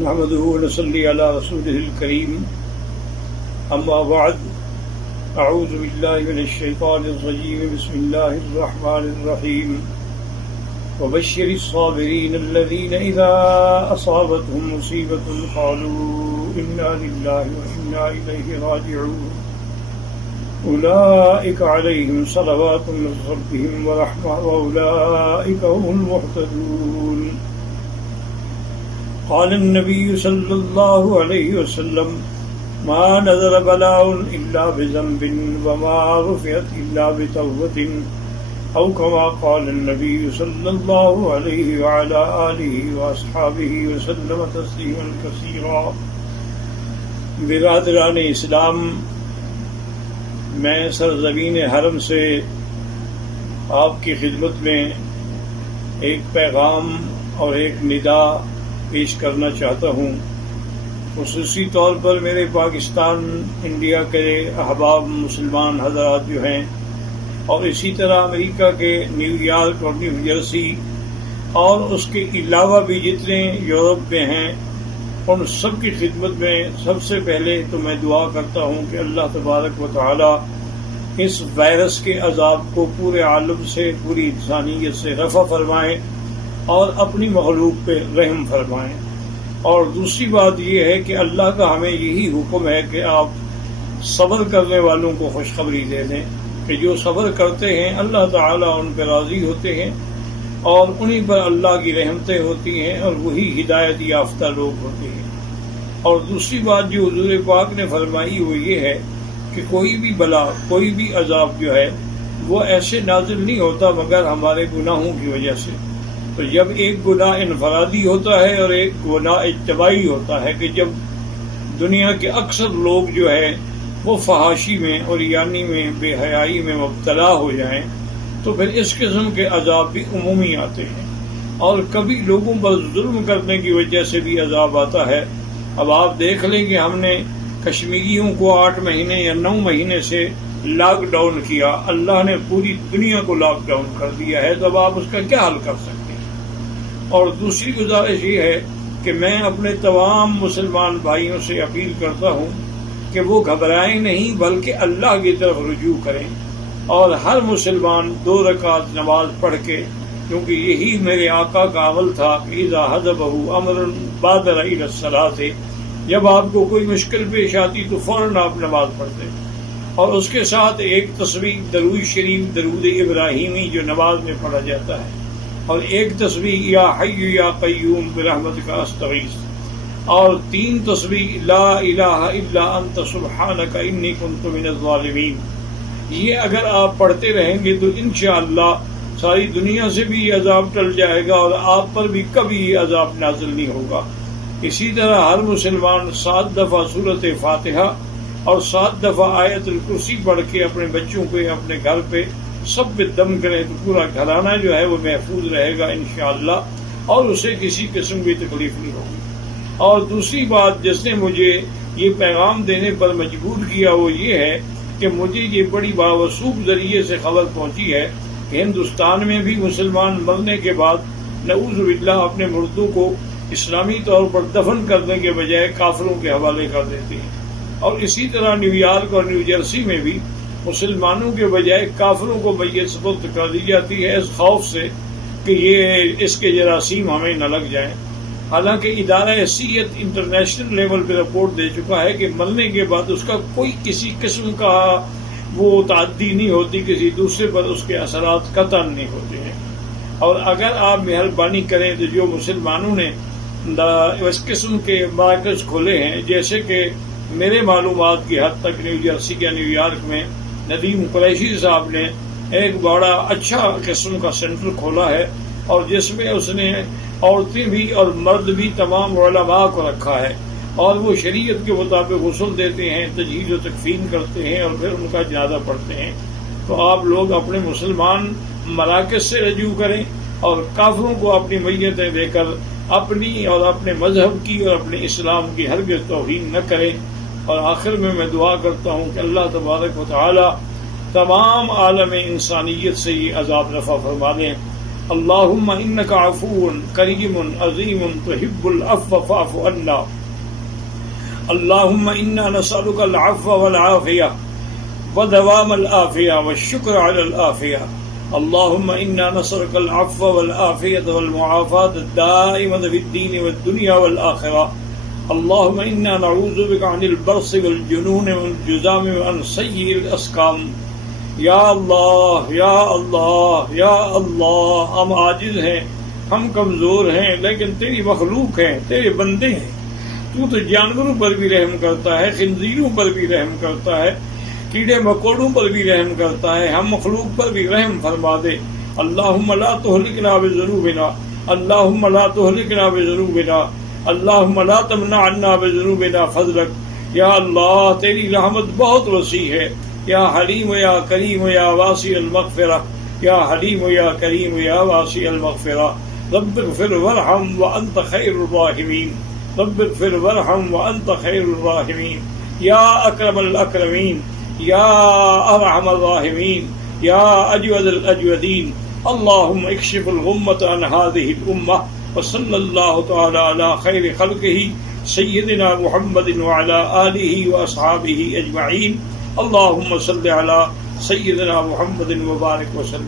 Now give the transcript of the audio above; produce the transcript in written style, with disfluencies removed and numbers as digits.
نحمده ونصلي على رسوله الكريم أما بعد أعوذ بالله من الشيطان الرجيم بسم الله الرحمن الرحيم وبشر الصابرين الذين إذا أصابتهم مصيبة قالوا إنا لله وإنا إليه راجعون أولئك عليهم صلوات من ربهم ورحمة وأولئك هم المهتدون قال النبي صلى الله عليه وسلم ما نزل بلاء إلا بذنب وما رفعت إلا بتوبة أو كما قال النبي صلى الله عليه وعلى آله وأصحابه وسلم تسليما كثيرا. برادران اسلام، میں سرزمین حرم سے آپ کی خدمت میں ایک پیغام اور ایک ندا پیش کرنا چاہتا ہوں. خصوصی طور پر میرے پاکستان انڈیا کے احباب مسلمان حضرات جو ہیں، اور اسی طرح امریکہ کے نیو یارک اور نیو جرسی اور اس کے علاوہ بھی جتنے یورپ میں ہیں، ان سب کی خدمت میں سب سے پہلے تو میں دعا کرتا ہوں کہ اللہ تبارک و تعالی اس وائرس کے عذاب کو پورے عالم سے، پوری انسانیت سے رفع فرمائیں اور اپنی مخلوق پہ رحم فرمائیں. اور دوسری بات یہ ہے کہ اللہ کا ہمیں یہی حکم ہے کہ آپ صبر کرنے والوں کو خوشخبری دے دیں کہ جو صبر کرتے ہیں اللہ تعالیٰ ان پہ راضی ہوتے ہیں اور انہی پر اللہ کی رحمتیں ہوتی ہیں اور وہی ہدایت یافتہ لوگ ہوتے ہیں. اور دوسری بات جو حضور پاک نے فرمائی وہ یہ ہے کہ کوئی بھی بلا، کوئی بھی عذاب جو ہے وہ ایسے نازل نہیں ہوتا مگر ہمارے گناہوں کی وجہ سے. تو جب ایک گناہ انفرادی ہوتا ہے اور ایک گناہ اجتماعی ہوتا ہے کہ جب دنیا کے اکثر لوگ جو ہے وہ فحاشی میں اور یعنی میں بے حیائی میں مبتلا ہو جائیں، تو پھر اس قسم کے عذاب بھی عمومی آتے ہیں. اور کبھی لوگوں پر ظلم کرنے کی وجہ سے بھی عذاب آتا ہے. اب آپ دیکھ لیں کہ ہم نے کشمیریوں کو 8 مہینے یا 9 مہینے سے لاک ڈاؤن کیا، اللہ نے پوری دنیا کو لاک ڈاؤن کر دیا ہے، تو اب آپ اس کا کیا حل کر سکتے ہیں. اور دوسری گزارش یہ ہے کہ میں اپنے تمام مسلمان بھائیوں سے اپیل کرتا ہوں کہ وہ گھبرائیں نہیں بلکہ اللہ کی طرف رجوع کریں، اور ہر مسلمان 2 رکعت نماز پڑھ کے، کیونکہ یہی میرے آقا کا عمل تھا کہ اذا حضبہ امر بادر الی الصلاۃ، جب آپ کو کوئی مشکل پیش آتی تو فوراً آپ نماز پڑھتے، اور اس کے ساتھ ایک تسبیح درود شریف، درود ابراہیمی جو نماز میں پڑھا جاتا ہے، اور ایک تسبیح یا حی یا قیوم برحمتک استغیث، اور 3 تسبیح لا الہ الا انت سبحانک انی کنت من الظالمین. یہ اگر آپ پڑھتے رہیں گے تو انشاءاللہ ساری دنیا سے بھی یہ عذاب ٹل جائے گا اور آپ پر بھی کبھی یہ عذاب نازل نہیں ہوگا. اسی طرح ہر مسلمان 7 دفعہ سورۃ فاتحہ اور 7 دفعہ آیت الکرسی پڑھ کے اپنے بچوں پہ، اپنے گھر پہ سب پہ دم کرے تو پورا گھرانہ جو ہے وہ محفوظ رہے گا انشاءاللہ، اور اسے کسی قسم کی تکلیف نہیں ہوگی. اور دوسری بات جس نے مجھے یہ پیغام دینے پر مجبور کیا وہ یہ ہے کہ مجھے یہ بڑی باوثوق ذریعے سے خبر پہنچی ہے کہ ہندوستان میں بھی مسلمان مرنے کے بعد نعوذ باللہ اپنے مردوں کو اسلامی طور پر دفن کرنے کے بجائے کافروں کے حوالے کر دیتے ہیں. اور اسی طرح نیو یارک اور نیو جرسی میں بھی مسلمانوں کے بجائے کافروں کو میت سپرد کر دی جاتی ہے، اس خوف سے کہ یہ اس کے جراثیم ہمیں نہ لگ جائیں. حالانکہ ادارہ صحت انٹرنیشنل لیول پہ رپورٹ دے چکا ہے کہ مرنے کے بعد اس کا کوئی کسی قسم کا وہ تعدی نہیں ہوتی، کسی دوسرے پر اس کے اثرات قطعاً نہیں ہوتے ہیں. اور اگر آپ مہربانی کریں تو جو مسلمانوں نے اس قسم کے مراکز کھولے ہیں، جیسے کہ میرے معلومات کی حد تک نیو جرسی یا نیو یارک میں ندیم قریشی صاحب نے ایک بڑا اچھا قسم کا سینٹر کھولا ہے، اور جس میں اس نے عورتیں بھی اور مرد بھی تمام علماء کو رکھا ہے، اور وہ شریعت کے مطابق غسل دیتے ہیں، تجہیز و تکفین کرتے ہیں اور پھر ان کا جنازہ پڑھتے ہیں. تو آپ لوگ اپنے مسلمان مراکز سے رجوع کریں اور کافروں کو اپنی میتیں دے کر اپنی اور اپنے مذہب کی اور اپنے اسلام کی ہرگز توہین نہ کریں. اور آخر میں دعا کرتا ہوں کہ اللہ تبارک و تعالی تمام عالم انسانیت سے یہ عذاب رفع فرما دیں. اللهم إنك عفو كريم عظيم تحب العفو فاعف عنا. اللهم إنا نسألك العفو والعافية ودوام العافية والشكر على العافية. اللهم إنا نسألك العفو والعافية والمعافاة الدائمة في الدين والدنيا والآخرة. اللهم إنا نعوذ بك عن البرص والجنون والجذام وعن سيء الأسقام. یا اللہ یا اللہ یا اللہ، ہم عاجز ہیں، ہم کمزور ہیں، لیکن تیری مخلوق ہیں، تیرے بندے ہیں. تو جانوروں پر بھی رحم کرتا ہے، خنزیروں پر بھی رحم کرتا ہے، کیڑے مکوڑوں پر بھی رحم کرتا ہے، ہم مخلوق پر بھی رحم فرما دے. اللہم لا تہلکنا بذنوبنا، اللہم لا تہلکنا بذنوبنا، اللہم لا تمنع عنا بذنوبنا فضلک. یا اللہ تیری رحمت بہت وسیع ہے. یا حلیم یا کریم یا واسع المغفرہ، یا حلیم یا کریم یا واسع المغفرہ. رب اغفر وارحم وانت خیر الراحمین، رب اغفر وارحم وانت خیر الراحمین. یا اکرم الاکرمین، یا ارحم الراحمین، یا اجود الاجودین. اللہم اکشف الغمۃ عن هذه الامہ، وصلی اللہ تعالی علی خیر خلقہ سیدنا محمد وعلی آلہ واصحابہ اجمعین. اللہم صل علی سیدنا محمد وبارک وسلم.